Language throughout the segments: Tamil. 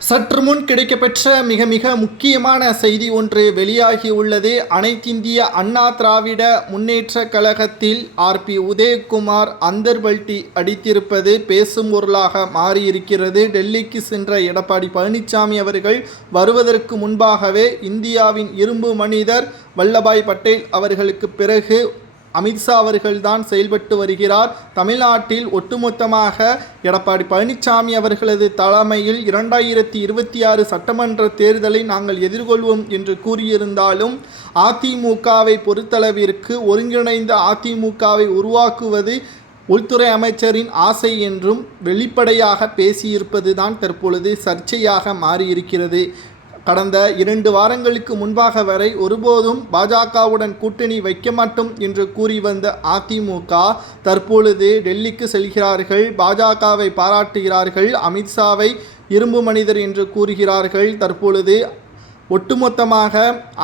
சற்று முன் கிடைக்கப்பெற்ற மிக மிக முக்கியமான செய்தி ஒன்று வெளியாகியுள்ளது அனைத்திந்திய அண்ணா திராவிட முன்னேற்ற கழகத்தில் ஆர்பி உதயகுமார் அந்தர்பல்டி அடித்திருப்பது பேசும் பொருளாக மாறியிருக்கிறது. டெல்லிக்கு சென்ற எடப்பாடி பழனிசாமி அவர்கள் வருவதற்கு முன்பாகவே இந்தியாவின் இரும்பு மனிதர் வல்லபாய் பட்டேல் அவர்களுக்கு பிறகு அமித்ஷா அவர்கள்தான் செயல்பட்டு வருகிறார். தமிழ்நாட்டில் ஒட்டுமொத்தமாக எடப்பாடி பழனிசாமி அவர்களது தலைமையில் இரண்டாயிரத்தி இருபத்தி ஆறு சட்டமன்ற தேர்தலை நாங்கள் எதிர்கொள்வோம் என்று கூறியிருந்தாலும் அதிமுகவை பொறுத்தளவிற்கு ஒருங்கிணைந்த அதிமுகவை உருவாக்குவது உள்துறை அமைச்சரின் ஆசை என்றும் வெளிப்படையாக பேசியிருப்பதுதான் தற்பொழுது சர்ச்சையாக மாறியிருக்கிறது. கடந்த இரண்டு வாரங்களுக்கு முன்பாக வரை ஒருபோதும் பாஜகவுடன் கூட்டணி வைக்க மாட்டோம் என்று கூறி வந்த அதிமுக தற்பொழுது டெல்லிக்கு செல்கிறார்கள் பாஜகவை பாராட்டுகிறார்கள் அமித்ஷாவை இரும்பு மனிதர் என்று கூறுகிறார்கள். தற்பொழுது ஒட்டுமொத்தமாக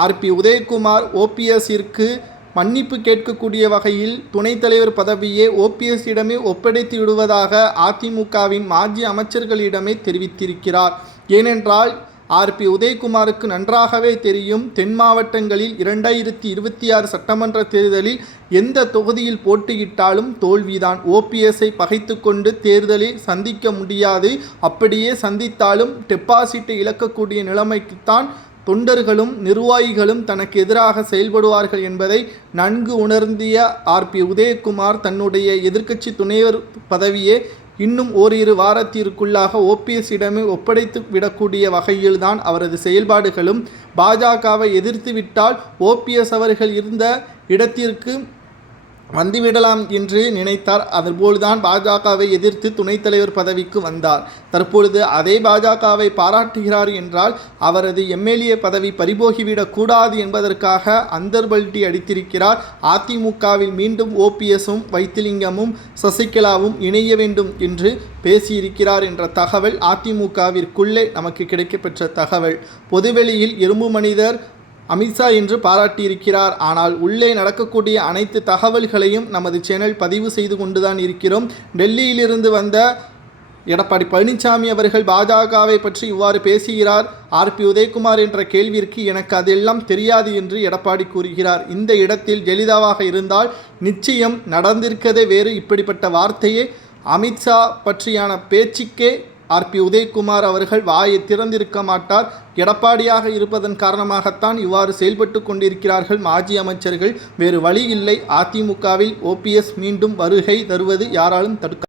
ஆர்பி உதயகுமார் ஓபிஎஸ்ஸிற்கு மன்னிப்பு கேட்கக்கூடிய வகையில் துணைத் தலைவர் பதவியை ஓபிஎஸ்ஸிடமே ஒப்படைத்து விடுவதாக அதிமுகவின் மாஜி அமைச்சர்களிடமே தெரிவித்திருக்கிறார். ஏனென்றால் ஆர்பி உதயகுமாருக்கு நன்றாகவே தெரியும் தென் மாவட்டங்களில் இரண்டாயிரத்தி இருபத்தி ஆறு சட்டமன்ற தேர்தலில் எந்த தொகுதியில் போட்டியிட்டாலும் தோல்விதான். ஓபிஎஸ்ஐ பகைத்து கொண்டு தேர்தலில் சந்திக்க முடியாது. அப்படியே சந்தித்தாலும் டெபாசிட்டை இழக்கக்கூடிய நிலைமைக்குத்தான் தொண்டர்களும் நிர்வாகிகளும் தனக்கு எதிராக செயல்படுவார்கள் என்பதை நன்கு உணர்ந்திய ஆர்பி உதயகுமார் தன்னுடைய எதிர்க்கட்சி துணைவர் பதவியை இன்னும் ஓரிரு வாரத்திற்குள்ளாக ஓபிஎஸ்ஸிடமே ஒப்படைத்து விடக்கூடிய வகையில்தான் அவரது செயல்பாடுகளும். பாஜகவை எதிர்த்துவிட்டால் ஓபிஎஸ் அவர்கள் இருந்த இடத்திற்கு வந்துவிடலாம் என்று நினைத்தார். அதுபோல்தான் பாஜகவை எதிர்த்து துணைத் தலைவர் பதவிக்கு வந்தார். தற்பொழுது அதே பாஜகவை பாராட்டுகிறார் என்றால் அவரது எம்எல்ஏ பதவி பறிபோகிவிடக்கூடாது என்பதற்காக அந்தர்பல்டி அடித்திருக்கிறார். அதிமுகவில் மீண்டும் ஓபிஎஸும் வைத்திலிங்கமும் சசிகலாவும் இணைய வேண்டும் என்று பேசியிருக்கிறார் என்ற தகவல் அதிமுகவிற்குள்ளே நமக்கு கிடைக்கப்பெற்ற தகவல். பொதுவெளியில் இரும்பு மனிதர் அமித்ஷா என்று பாராட்டியிருக்கிறார். ஆனால் உள்ளே நடக்கக்கூடிய அனைத்து தகவல்களையும் நமது சேனல் பதிவு செய்து கொண்டுதான் இருக்கிறோம். டெல்லியிலிருந்து வந்த எடப்பாடி பழனிசாமி அவர்கள் பாஜகவை பற்றி இவ்வாறு பேசுகிறார். ஆர்பி உதயகுமார் என்ற கேள்விற்கு எனக்கு அதெல்லாம் தெரியாது என்று எடப்பாடி கூறுகிறார். இந்த இடத்தில் ஜெலிதாவாக இருந்தால் நிச்சயம் நடந்திருக்கதே வேறு இப்படிப்பட்ட வார்த்தையே. அமித்ஷா பற்றியான பேச்சுக்கே ஆர். பி. உதயகுமார் அவர்கள் வாயை திறந்திருக்க மாட்டார். எடப்பாடியாக இருப்பதன் காரணமாகத்தான் இவ்வாறு செயல்பட்டு கொண்டிருக்கிறார்கள் மாஜி அமைச்சர்கள். வேறு வழி இல்லை. அதிமுகவில் ஓபிஎஸ் மீண்டும் வருகை தருவது யாராலும் தடுக்க